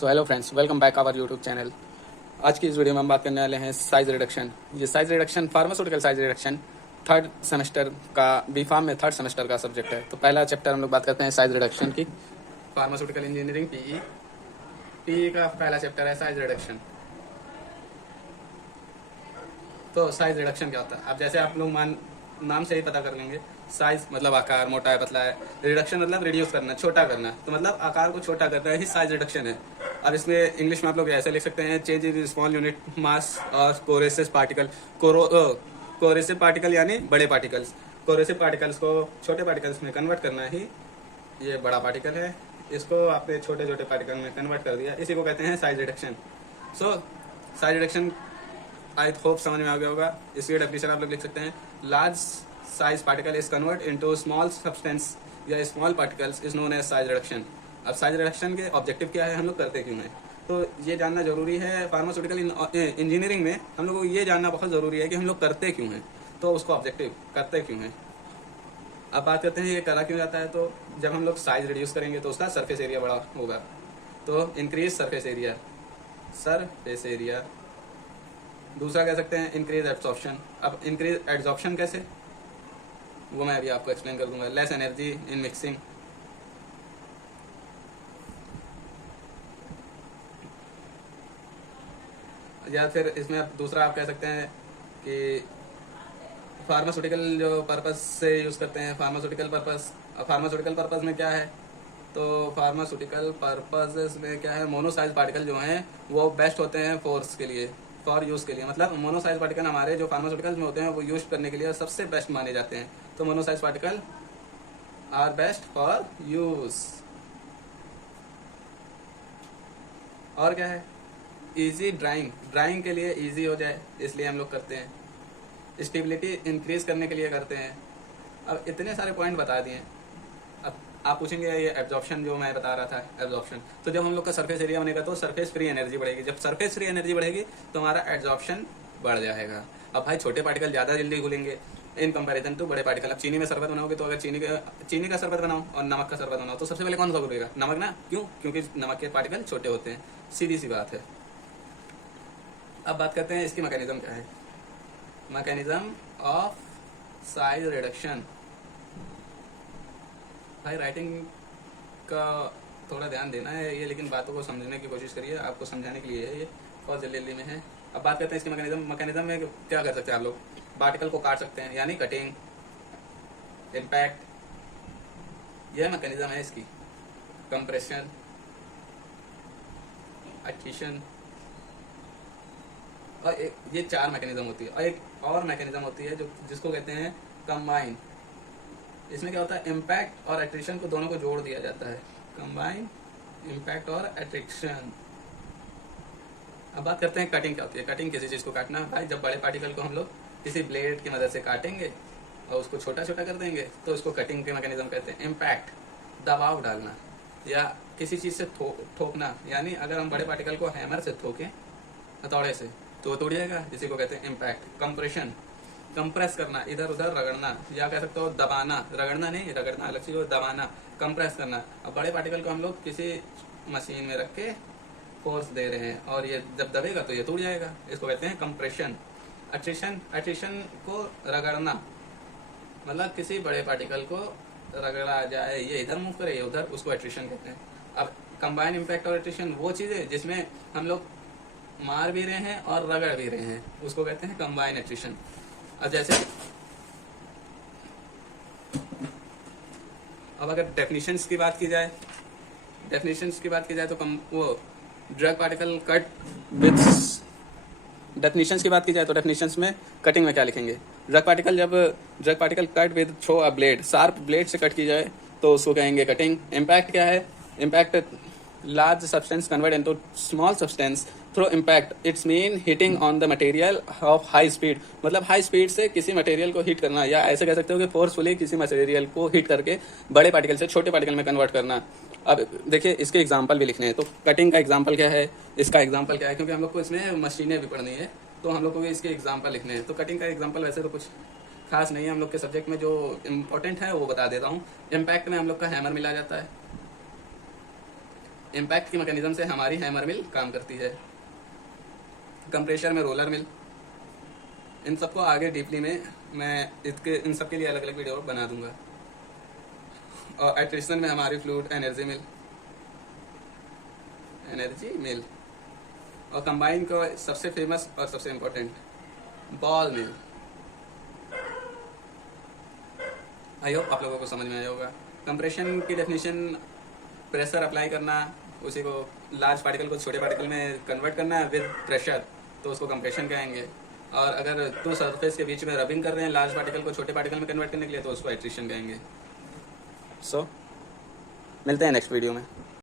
So hello friends, welcome back our YouTube channel. आज की इस वीडियो में हम बात करने वाले हैं साइज रिडक्शन। ये size reduction pharmaceutical size reduction third semester का B.Pharm में थर्ड सेमेस्टर का सब्जेक्ट है। तो पहला चैप्टर हम लोग बात करते हैं साइज रिडक्शन की। फार्मास्यूटिकल इंजीनियरिंग पीई का पहला चैप्टर है साइज रिडक्शन। तो साइज रिडक्शन क्या होता है? अब जैसे आप लोग नाम से ही पता कर लेंगे। साइज मतलब आकार, मोटा है, पतला है। रिडक्शन मतलब रिड्यूस करना, छोटा करना। तो मतलब आकार को छोटा करना ही साइज रिडक्शन है। अब इसमें इंग्लिश में आप लोग ऐसे लिख सकते हैं, change in small unit mass और कोरेसिव पार्टिकल। कोरेसिव पार्टिकल यानी बड़े पार्टिकल्स। कोरेसिव पार्टिकल्स को छोटे पार्टिकल्स में कन्वर्ट करना ही ये बड़ा पार्टिकल है। इसको आपने छोटे छोटे पार्टिकल में कन्वर्ट कर दिया, इसी को कहते हैं size reduction. So size reduction I hope समझ में आ गया होगा। इसकी डेफिनेशन आप लोग लिख सकते हैं, large size particle is convert into small substance या small particles is known as size reduction. अब साइज रिडक्शन के ऑब्जेक्टिव क्या है, हम लोग करते क्यों हैं, तो ये जानना जरूरी है। फार्मास्यूटिकल इंजीनियरिंग में हम लोग को ये जानना बहुत जरूरी है कि हम लोग करते क्यों हैं, तो उसको ऑब्जेक्टिव करते क्यों हैं। अब बात करते हैं ये करा क्यों जाता है। तो जब हम लोग साइज रिड्यूस करेंगे तो उसका सरफेस एरिया बड़ा होगा, तो इंक्रीज सरफेस एरिया। दूसरा कह सकते हैं इंक्रीज एब्जॉर्प्शन। अब इंक्रीज एब्जॉर्प्शन कैसे, वो मैं अभी आपको एक्सप्लेन कर दूंगा। Less energy in mixing. या फिर इसमें दूसरा आप कह सकते हैं कि फार्मास्यूटिकल जो पर्पस से यूज करते हैं, फार्मास्यूटिकल पर्पस में क्या है, तो फार्मास्यूटिकल पर्पस में क्या है, मोनोसाइज पार्टिकल जो हैं वो बेस्ट होते हैं फॉर यूज के लिए। मतलब मोनोसाइज पार्टिकल हमारे जो फार्मास्यूटिकल्स में होते हैं वो यूज करने के लिए सबसे बेस्ट माने जाते हैं। तो monosize particle are best for use. और क्या है, इजी ड्राइंग के लिए इजी हो जाए इसलिए हम लोग करते हैं। स्टेबिलिटी इंक्रीज करने के लिए करते हैं। अब इतने सारे पॉइंट बता दिए। अब आप पूछेंगे ये एब्जॉर्प्शन जो मैं बता रहा था, एब्जॉर्प्शन तो जब हम लोग का सरफेस एरिया बनेगा तो सरफेस फ्री एनर्जी बढ़ेगी। जब सरफेस फ्री एनर्जी बढ़ेगी तो हमारा एब्जॉर्प्शन बढ़ जाएगा। अब भाई छोटे पार्टिकल ज़्यादा जल्दी घुलेंगे इन कंपैरिजन टू बड़े पार्टिकल। अब चीनी में शरबत बनाओगे तो अगर चीनी का शरबत बनाओ और नमक का शरबत बनाओ तो सबसे पहले कौन सा घुलेगा? नमक ना। क्यों? क्योंकि नमक के पार्टिकल छोटे होते हैं, सीधी सी बात है। अब बात करते हैं इसकी मैकेनिज्म क्या है। Mechanism of size reduction. भाई राइटिंग का थोड़ा ध्यान देना है ये, लेकिन बातों को समझने की कोशिश करिए, आपको समझाने के लिए है ये, बहुत जल्दी में है। अब बात करते हैं इसकी मैकेनिज्म में क्या कर सकते हैं आप लोग। पार्टिकल को काट सकते हैं यानी कटिंग, इम्पैक्ट, यह मैकेनिज्म है इसकी। कंप्रेशन, एडहेशन, और ये चार मैकेनिज्म होती है। और एक और मैकेनिज्म होती है जो जिसको कहते हैं कंबाइन। इसमें क्या होता है, इम्पैक्ट और एट्रिशन को दोनों को जोड़ दिया जाता है। कंबाइन, इम्पैक्ट और एट्रिशन। अब बात करते हैं कटिंग क्या होती है। कटिंग किसी चीज को काटना। भाई जब बड़े पार्टिकल को हम लोग किसी ब्लेड की मदद से काटेंगे और उसको छोटा छोटा कर देंगे तो उसको कटिंग के मैकेनिज्म कहते हैं। इम्पैक्ट, दबाव डालना या किसी चीज से ठोकना, यानी अगर हम बड़े पार्टिकल को हैमर से ठोकें, हथौड़े से, तो टूट जाएगा, इसी को कहते हैं इम्पैक्ट। कंप्रेशन, कंप्रेस करना, इधर उधर रगड़ना, या कह सकते हो दबाना। रगड़ना नहीं, रगड़ना अलग चीज हो, दबाना, कंप्रेस करना। अब बड़े पार्टिकल को हम लोग किसी मशीन में रख के फोर्स दे रहे हैं और ये जब दबेगा तो ये टूट जाएगा, इसको कहते हैं कंप्रेशन। एट्रिशन को रगड़ना, मतलब किसी बड़े पार्टिकल को रगड़ा जाए, ये इधर मूव करे ये उधर, उसको एट्रिशन कहते हैं। अब कंबाइन, इम्पैक्ट और एट्रिशन वो चीज है जिसमें हम लोग मार भी रहे हैं और रगड़ भी रहे हैं, उसको कहते हैं कंबाइन एट्रिशन। अब जैसे अब अगर डेफिनेशंस की बात की जाए तो वो drug particle cut with definitions की बात की जाए तो डेफिनेशंस में कटिंग में क्या लिखेंगे। Drug particle cut with through a blade, sharp blade से कट की जाए तो उसको कहेंगे कटिंग। इम्पैक्ट क्या है, impact large substance convert into small substance through impact. It's mean hitting on the material of high speed, मतलब हाई स्पीड से किसी मटेरियल को हिट करना, या ऐसे कह सकते हो कि फोर्सफुली किसी मटेरियल को हिट करके बड़े पार्टिकल से छोटे पार्टिकल में कन्वर्ट करना। अब देखिए इसके एग्जाम्पल भी लिखने हैं, तो कटिंग का एग्जाम्पल क्या है, इसका एग्जाम्पल क्या है, क्योंकि हम लोग को इसमें मशीनें भी पढ़नी है तो हम लोग को भी इसके एग्जाम्पल लिखने हैं। तो कटिंग का एग्जाम्पल वैसे तो कुछ खास नहीं है हम लोग के सब्जेक्ट में, जो इम्पोर्टेंट है वो बता देता हूँ। इम्पैक्ट में हम लोग का हैमर मिला जाता है, इम्पैक्ट की मैकेनिज्म से हमारी हैमर मिल काम करती है, कंप्रेशर में रोलर मिल। इन सबको आगे डीपली में मैं इन सब के लिए अलग अलग वीडियो बना दूंगा। और एट्रिशन में हमारी फ्लूइड एनर्जी मिल। और कंबाइन को सबसे फेमस और सबसे important ball mill. I hope आप लोगों को समझ में आया होगा। कंप्रेशन की डेफिनेशन प्रेशर अप्लाई करना, उसी को लार्ज पार्टिकल को छोटे पार्टिकल में कन्वर्ट करना है विद प्रेशर, तो उसको कंप्रेशन कहेंगे। और अगर दो सरफेस के बीच में रबिंग कर रहे हैं लार्ज पार्टिकल को छोटे पार्टिकल में कन्वर्ट करने के लिए, तो उसको एट्रिशन कहेंगे। सो मिलते हैं नेक्स्ट वीडियो में।